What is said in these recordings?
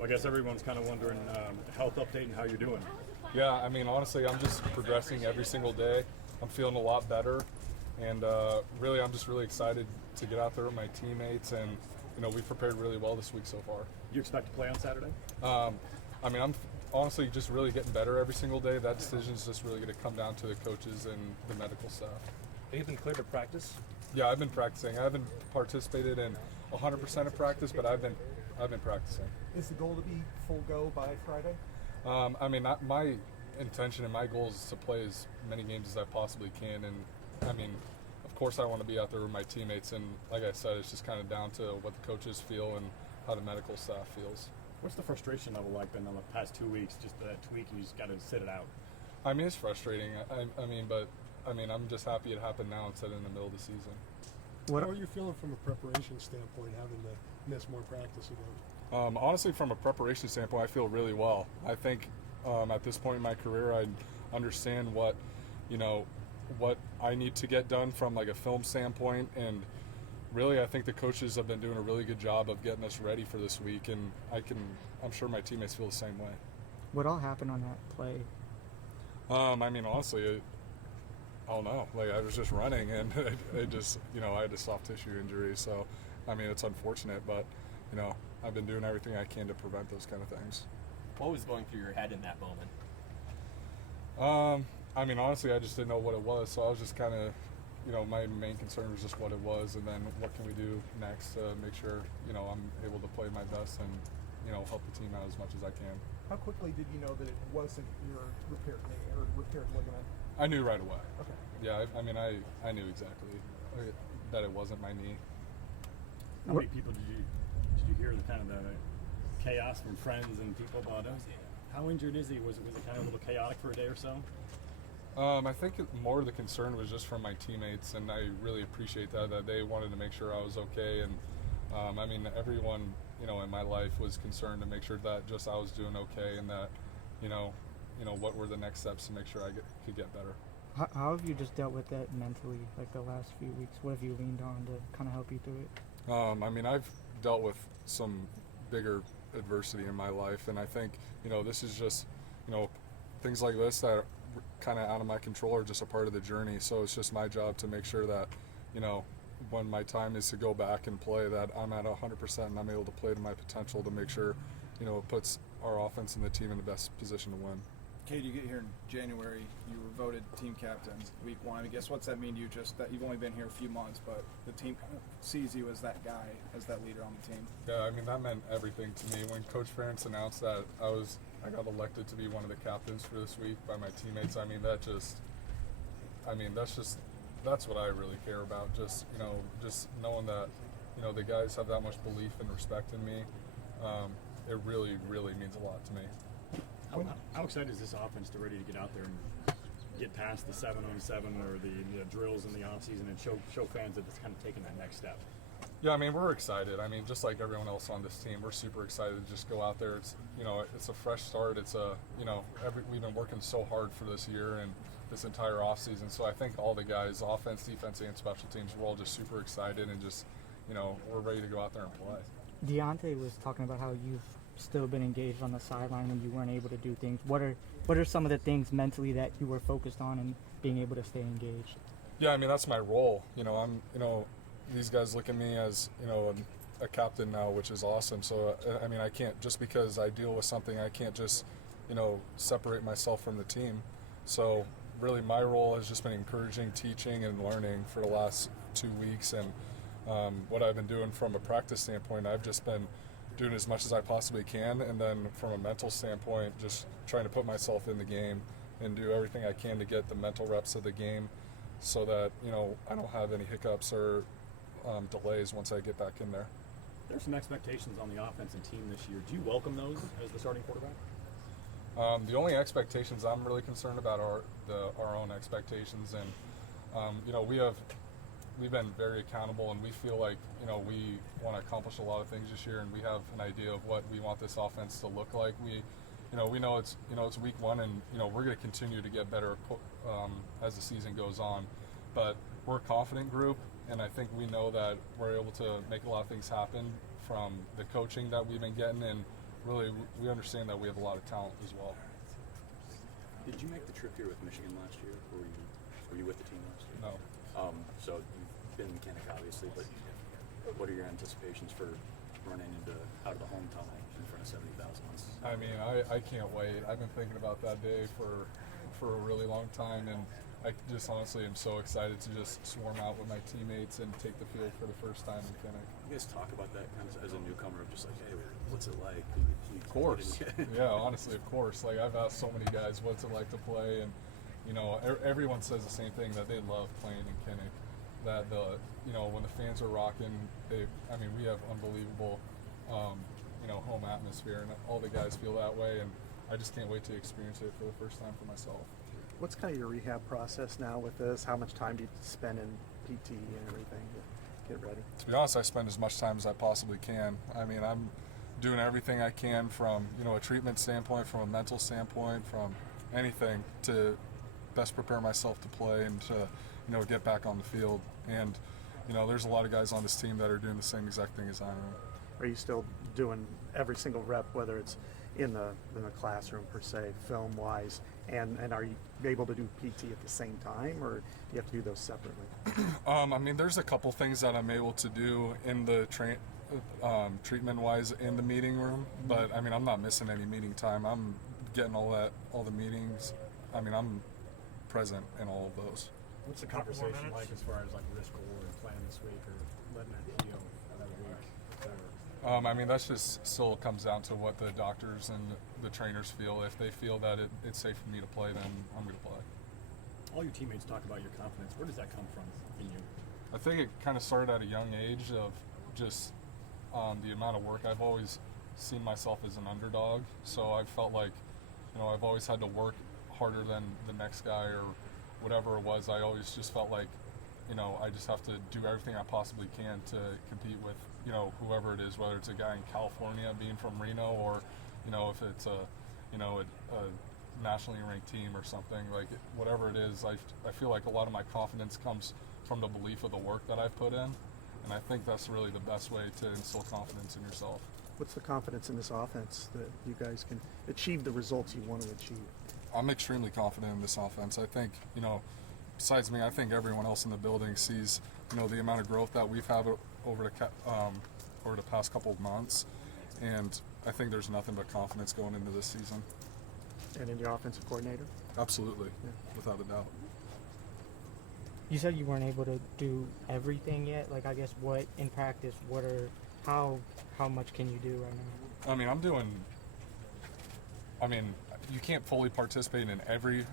Well, I guess everyone's kind of wondering health update and how you're doing. Yeah, I mean, honestly, I'm just progressing every single day. I'm feeling a lot better, and really, I'm just really excited to get out there with my teammates, and we've prepared really well this week so far. Do you expect to play on Saturday? I mean, I'm honestly just really getting better every single day. That decision's just really going to come down to the coaches and the medical staff. Have you been cleared to practice? Yeah, I've been practicing. I haven't participated in 100% of practice, but I've been practicing. Is the goal to be full go by Friday? I mean, my intention and my goal is to play as many games as I possibly can, and I mean, of course, I want to be out there with my teammates. And like I said, it's just kind of down to what the coaches feel and how the medical staff feels. What's the frustration level like been in the past 2 weeks? Just that tweak, and you just got to sit it out. I mean, it's frustrating. I'm just happy it happened now instead of in the middle of the season. How are you feeling from a preparation standpoint, having to miss more practice again? Honestly, from a preparation standpoint, I feel really well. I think at this point in my career, I understand what I need to get done from like a film standpoint, and really, I think the coaches have been doing a really good job of getting us ready for this week, and I'm sure my teammates feel the same way. What all happened on that play? I mean, honestly, I don't know. Like, I was just running, and I had a soft tissue injury. So, I mean, it's unfortunate, but I've been doing everything I can to prevent those kind of things. What was going through your head in that moment? I mean, honestly, I just didn't know what it was, so I was just kind of, my main concern was just what it was, and then what can we do next to make sure, I'm able to play my best and, help the team out as much as I can. How quickly did you know that it wasn't your repaired knee or repaired ligament? I knew right away. Okay. Yeah, I knew exactly that it wasn't my knee. How many people did you hear the kind of the chaos from friends and people about how injured is he? Was it kind of a little chaotic for a day or so? I think more of the concern was just from my teammates, and I really appreciate that they wanted to make sure I was okay. And I mean, everyone in my life was concerned to make sure that just I was doing okay, and that what were the next steps to make sure I could get better. How have you just dealt with that mentally, like the last few weeks? What have you leaned on to kind of help you through it? I mean, I've dealt with some bigger adversity in my life, and I think this is just things like this that are kind of out of my control are just a part of the journey. So it's just my job to make sure that when my time is to go back and play, that I'm at 100% and I'm able to play to my potential to make sure it puts our offense and the team in the best position to win. Cade, you get here in January. You were voted team captain week 1. I guess what's that mean to you? Just that you've only been here a few months, but the team kind of sees you as that guy, as that leader on the team. Yeah, I mean, that meant everything to me. When Coach Ferentz announced that I got elected to be one of the captains for this week by my teammates, that's what I really care about. Just knowing that the guys have that much belief and respect in me. It really, really means a lot to me. How excited is this offense to ready to get out there and get past the 7-on-7 or the drills in the offseason and show fans that it's kind of taking that next step? Yeah, I mean, we're excited. I mean, just like everyone else on this team, we're super excited to just go out there. It's it's a fresh start. It's we've been working so hard for this year and this entire offseason. So I think all the guys, offense, defense, and special teams, we're all just super excited and just we're ready to go out there and play. Deontay was talking about how you've still been engaged on the sideline when you weren't able to do things. What are some of the things mentally that you were focused on and being able to stay engaged? Yeah, I mean, that's my role. These guys look at me as a captain now, which is awesome. So I mean, I can't, just because I deal with something, I can't just separate myself from the team. So really, my role has just been encouraging, teaching, and learning for the last 2 weeks. And what I've been doing from a practice standpoint, I've just been doing as much as I possibly can, and then from a mental standpoint, just trying to put myself in the game and do everything I can to get the mental reps of the game, so that I don't have any hiccups or delays once I get back in there. There's some expectations on the offense and team this year. Do you welcome those as the starting quarterback? The only expectations I'm really concerned about are our own expectations, and we've been very accountable, and we feel like we want to accomplish a lot of things this year, and we have an idea of what we want this offense to look like. We know it's week 1, and we're going to continue to get better as the season goes on. But we're a confident group, and I think we know that we're able to make a lot of things happen from the coaching that we've been getting, and really we understand that we have a lot of talent as well. Did you make the trip here with Michigan last year, or were you with the team last year? No. So you've been in Kinnick, obviously, but what are your anticipations for running out of the home tunnel in front of 70,000? I mean, I can't wait. I've been thinking about that day for a really long time, and I just honestly am so excited to just swarm out with my teammates and take the field for the first time in Kinnick. You guys talk about that kind of as a newcomer, of just like, hey, what's it like? Of course. Yeah, honestly, of course. Like, I've asked so many guys what's it like to play, and you know, everyone says the same thing, that they love playing in Kinnick. That when the fans are rocking, we have unbelievable, home atmosphere, and all the guys feel that way, and I just can't wait to experience it for the first time for myself. What's kind of your rehab process now with this? How much time do you spend in PT and everything to get ready? To be honest, I spend as much time as I possibly can. I mean, I'm doing everything I can from, a treatment standpoint, from a mental standpoint, from anything to best prepare myself to play and to, get back on the field. And, there's a lot of guys on this team that are doing the same exact thing as I am. Are you still doing every single rep, whether it's in the classroom per se, film wise, and are you able to do PT at the same time, or do you have to do those separately? There's a couple things that I'm able to do in the treatment wise in the meeting room, but I'm not missing any meeting time. I'm getting all the meetings. I'm present in all of those. What's the conversation like as far as like risk reward and playing this week or letting that heal another week, etc.? That's just still comes down to what the doctors and the trainers feel. If they feel that it's safe for me to play, then I'm going to play. All your teammates talk about your confidence. Where does that come from in you? I think it kind of started at a young age of just the amount of work. I've always seen myself as an underdog, so I felt like, I've always had to work harder than the next guy or whatever it was. I always just felt like, I just have to do everything I possibly can to compete with, whoever it is, whether it's a guy in California being from Reno or, if it's a nationally ranked team or something, like whatever it is, I feel like a lot of my confidence comes from the belief of the work that I've put in. And I think that's really the best way to instill confidence in yourself. What's the confidence in this offense that you guys can achieve the results you want to achieve? I'm extremely confident in this offense. I think, besides me, I think everyone else in the building sees, the amount of growth that we've had over the past couple of months. And I think there's nothing but confidence going into this season. And in your offensive coordinator? Absolutely, Yeah. without a doubt. You said you weren't able to do everything yet. Like, I guess what in practice? How much can you do right now? You can't fully participate in every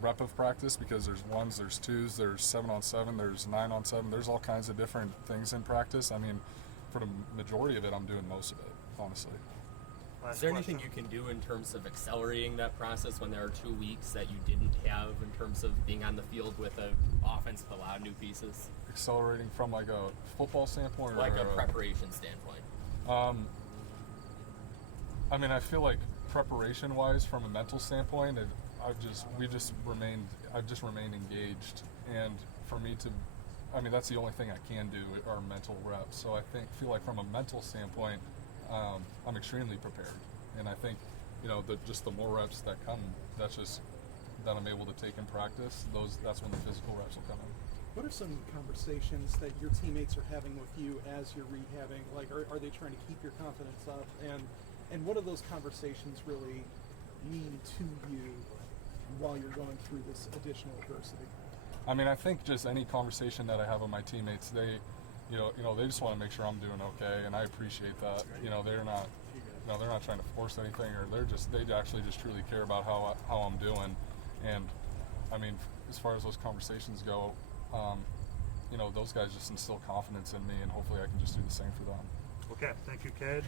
rep of practice because there's ones, there's twos, there's 7-on-7, there's 9-on-7. There's all kinds of different things in practice. For the majority of it, I'm doing most of it, honestly. Is there anything you can do in terms of accelerating that process when there are 2 weeks that you didn't have in terms of being on the field with an offense with a lot of new pieces? Accelerating from like a football standpoint, Like or a preparation standpoint. I feel like preparation-wise, from a mental standpoint, I've just remained engaged, and for me to, that's the only thing I can do are mental reps. So I feel like from a mental standpoint, I'm extremely prepared, and I think, the more reps that come, that I'm able to take in practice. That's when the physical reps will come in. What are some conversations that your teammates are having with you as you're rehabbing? Like, are they trying to keep your confidence up? And what do those conversations really mean to you while you're going through this additional adversity? I think just any conversation that I have with my teammates, they just want to make sure I'm doing okay, and I appreciate that. They're not trying to force anything, or they actually just truly care about how I'm doing. And as far as those conversations go, those guys just instill confidence in me, and hopefully I can just do the same for them. Okay, thank you, Cade.